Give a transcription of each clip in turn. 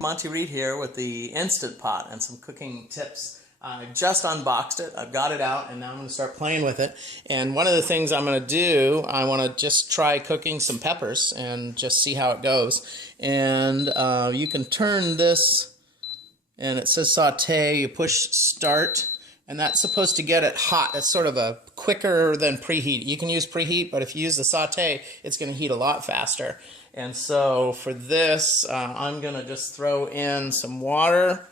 Monty Reed here with the Instant Pot and some cooking tips. I just unboxed it, I've got it out, and now I'm going to start playing with it. And one of the things I'm going to do, I want to just try cooking some peppers and just see how it goes. And you can turn this, and it says saute, you push start, and that's supposed to get it hot. It's sort of a quicker than preheat. You can use preheat, but if you use the saute, it's going to heat a lot faster. And so for this, I'm going to just throw in some water,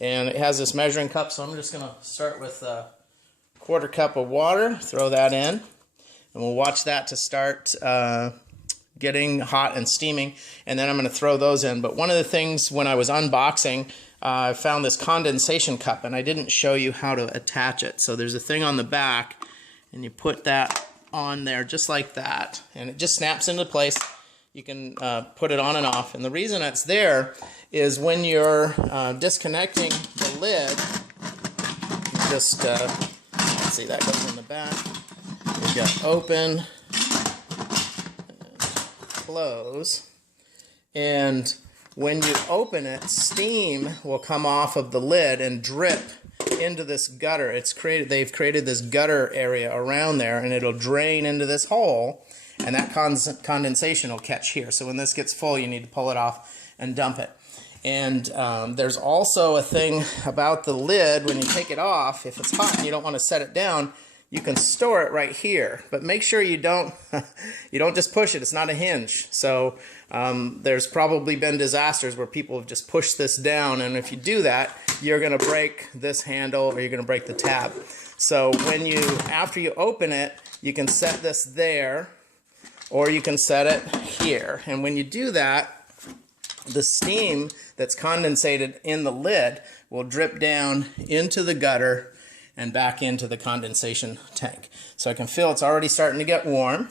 and it has this measuring cup, so I'm just going to start with a 1/4 cup of water, throw that in, and we'll watch that to start getting hot and steaming, and then I'm going to throw those in. But one of the things when I was unboxing, I found this condensation cup, and I didn't show you how to attach it. So there's a thing on the back, and you put that on there just like that, and it just snaps into place. You can put it on and off, and the reason it's there is when you're disconnecting the lid, you just, let's see, that goes in the back. You've got open, and close, and when you open it, steam will come off of the lid and drip into this gutter. They've created this gutter area around there, and it'll drain into this hole, and that condensation will catch here. So when this gets full, you need to pull it off and dump it. And there's also a thing about the lid. When you take it off, if it's hot and you don't want to set it down, you can store it right here. But make sure you don't just push it. It's not a hinge. So there's probably been disasters where people have just pushed this down, and if you do that, you're going to break this handle or you're going to break the tab. So after you open it, you can set this there, or you can set it here. And when you do that, the steam that's condensated in the lid will drip down into the gutter and back into the condensation tank. So I can feel it's already starting to get warm.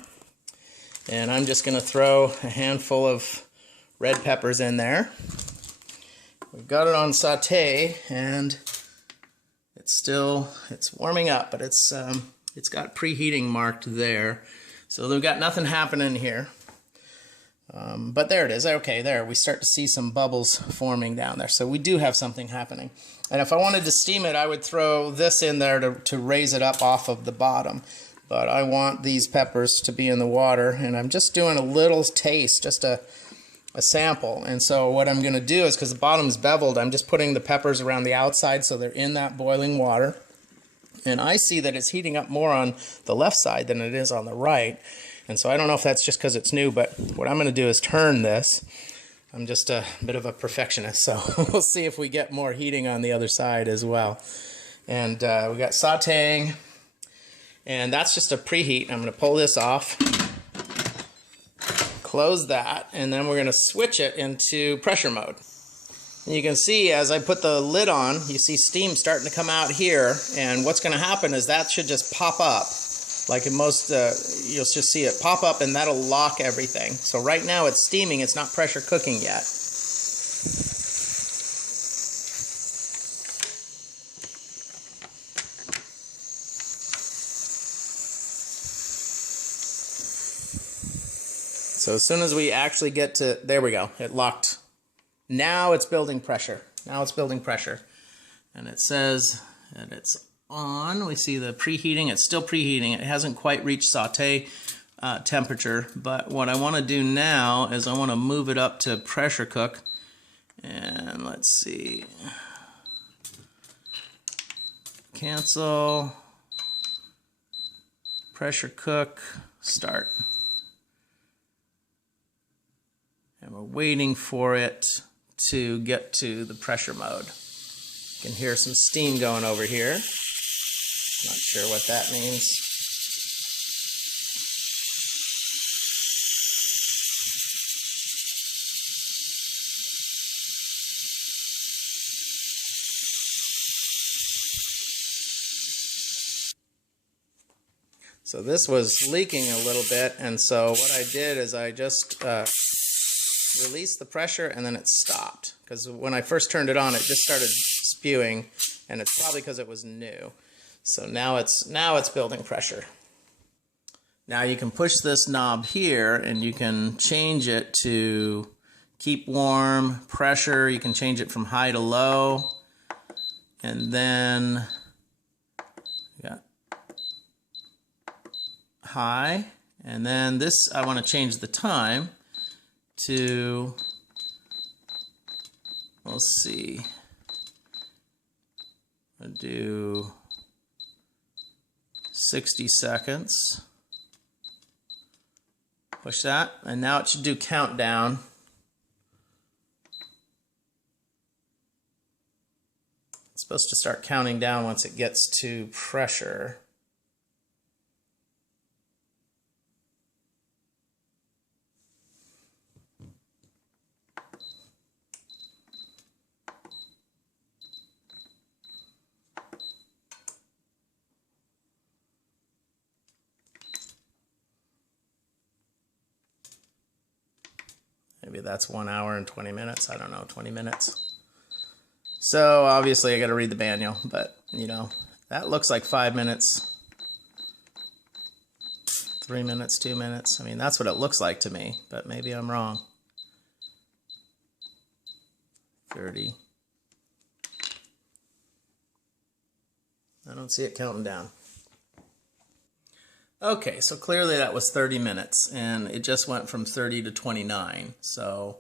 And I'm just going to throw a handful of red peppers in there. We've got it on saute, and it's warming up, but it's got preheating marked there. So we've got nothing happening here. But there it is. Okay, there. We start to see some bubbles forming down there. So we do have something happening. And if I wanted to steam it, I would throw this in there to raise it up off of the bottom. But I want these peppers to be in the water, and I'm just doing a little taste, just a sample. And so what I'm going to do is, because the bottom's beveled, I'm just putting the peppers around the outside so they're in that boiling water. And I see that it's heating up more on the left side than it is on the right. And so I don't know if that's just because it's new, but what I'm going to do is turn this. I'm just a bit of a perfectionist, so we'll see if we get more heating on the other side as well. And we got sauteing, and that's just a preheat. I'm going to pull this off, close that, and then we're going to switch it into pressure mode. And you can see as I put the lid on, you see steam starting to come out here, and what's going to happen is that should just pop up. Like in most, you'll just see it pop up, and that'll lock everything. So right now it's steaming, it's not pressure cooking yet. So as soon as we actually get to, there we go, it locked. Now it's building pressure. Now it's building pressure. And it says that it's on. We see the preheating. It's still preheating. It hasn't quite reached saute temperature, but what I want to do now is I want to move it up to pressure cook. And let's see. Cancel. Pressure cook. Start. And we're waiting for it to get to the pressure mode. You can hear some steam going over here. Not sure what that means. So this was leaking a little bit, and so what I did is I just released the pressure, and then it stopped. Because when I first turned it on, it just started spewing, and it's probably because it was new. So now it's building pressure. Now you can push this knob here, and you can change it to keep warm, pressure, you can change it from high to low. And then we got high. And then this, I want to change the time to, we'll see, I'll do 60 seconds. Push that, and now it should do countdown. It's supposed to start counting down once it gets to pressure. Maybe that's 1 hour and 20 minutes. I don't know, 20 minutes. So obviously I got to read the manual, but you know, that looks like 5 minutes, 3 minutes, 2 minutes. I mean, that's what it looks like to me, but maybe I'm wrong. 30. I don't see it counting down. Okay, so clearly that was 30 minutes, and it just went from 30 to 29. So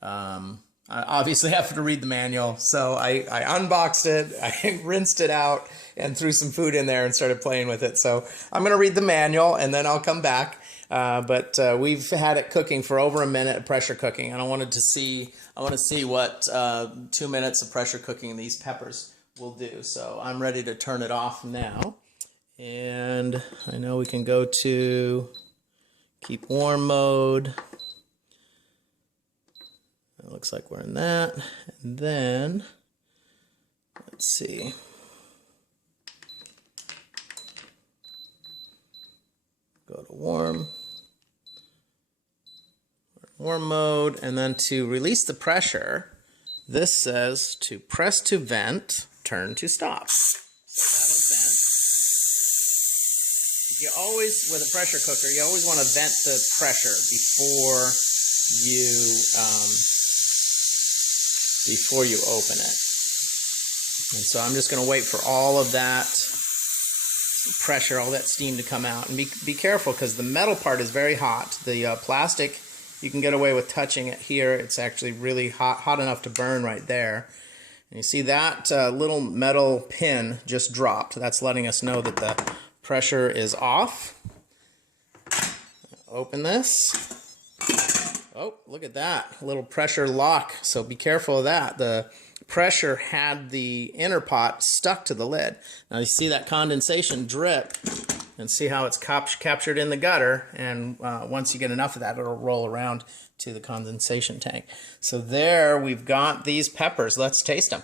I obviously have to read the manual. So I unboxed it, I rinsed it out, and threw some food in there and started playing with it. So I'm going to read the manual, and then I'll come back. But we've had it cooking for over a minute, pressure cooking, and I want to see what 2 minutes of pressure cooking these peppers will do. So I'm ready to turn it off now. And I know we can go to keep warm mode. It looks like we're in that. And then, let's see. Go to warm mode. And then to release the pressure, this says to press to vent, turn to stop. So that'll vent. You always, with a pressure cooker, you always want to vent the pressure before you open it. And so I'm just going to wait for all of that pressure, all that steam to come out. And be careful, because the metal part is very hot. The plastic, you can get away with touching it here. It's actually really hot enough to burn right there. And you see that little metal pin just dropped. That's letting us know that the pressure is off. Open this. Oh, look at that. A little pressure lock. So be careful of that. The pressure had the inner pot stuck to the lid. Now you see that condensation drip, and see how it's captured in the gutter. And once you get enough of that, it'll roll around to the condensation tank. So there we've got these peppers. Let's taste them.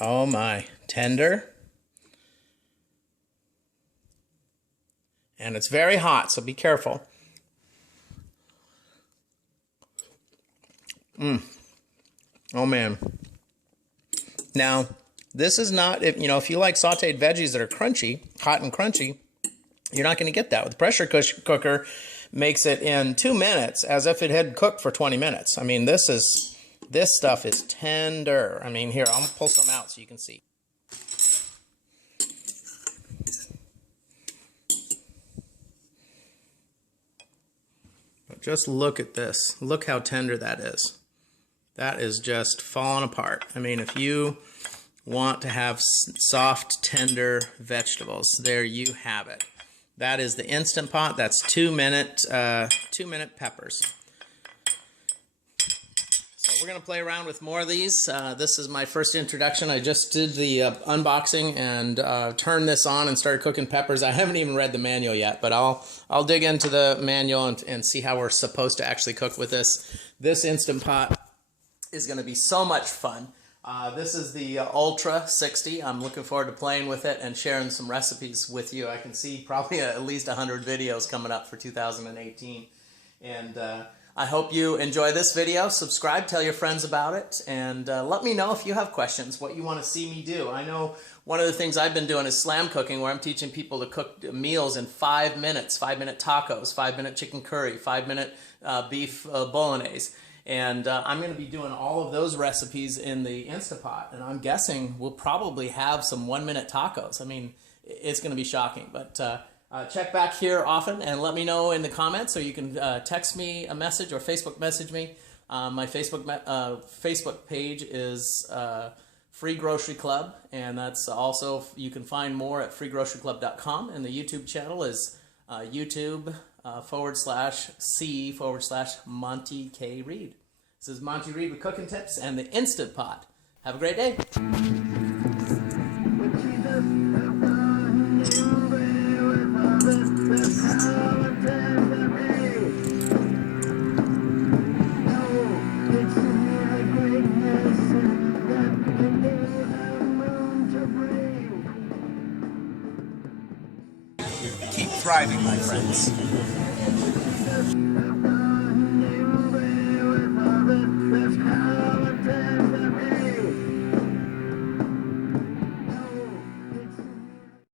Oh my, tender. And it's very hot, so be careful. Oh man. Now, this is not, if you like sauteed veggies that are crunchy, hot and crunchy, you're not going to get that. With the pressure cooker, makes it in 2 minutes as if it had cooked for 20 minutes. I mean, this stuff is tender. I mean, here, I'm going to pull some out so you can see. Just look at this. Look how tender that is. That is just falling apart. I mean, if you want to have soft, tender vegetables, there you have it. That is the Instant Pot. That's 2 minute peppers. So we're going to play around with more of these. This is my first introduction. I just did the unboxing and turned this on and started cooking peppers. I haven't even read the manual yet, but I'll dig into the manual and see how we're supposed to actually cook with this. This Instant Pot is going to be so much fun. This is the Ultra 60. I'm looking forward to playing with it and sharing some recipes with you. I can see probably at least 100 videos coming up for 2018. And I hope you enjoy this video. Subscribe, tell your friends about it, and let me know if you have questions, what you want to see me do. I know one of the things I've been doing is slam cooking, where I'm teaching people to cook meals in 5 minutes, 5-minute tacos, 5-minute chicken curry, 5-minute beef bolognese. And I'm going to be doing all of those recipes in the Instapot, and I'm guessing we'll probably have some 1-minute tacos. I mean, it's going to be shocking, but check back here often and let me know in the comments, or you can text me a message or Facebook message me. My Facebook page is Free Grocery Club, and that's also, you can find more at freegroceryclub.com, and the YouTube channel is YouTube/C/Monty K Reed. This is Monty Reed with Cooking Tips and the Instant Pot. Have a great day. Keep thriving, my friends.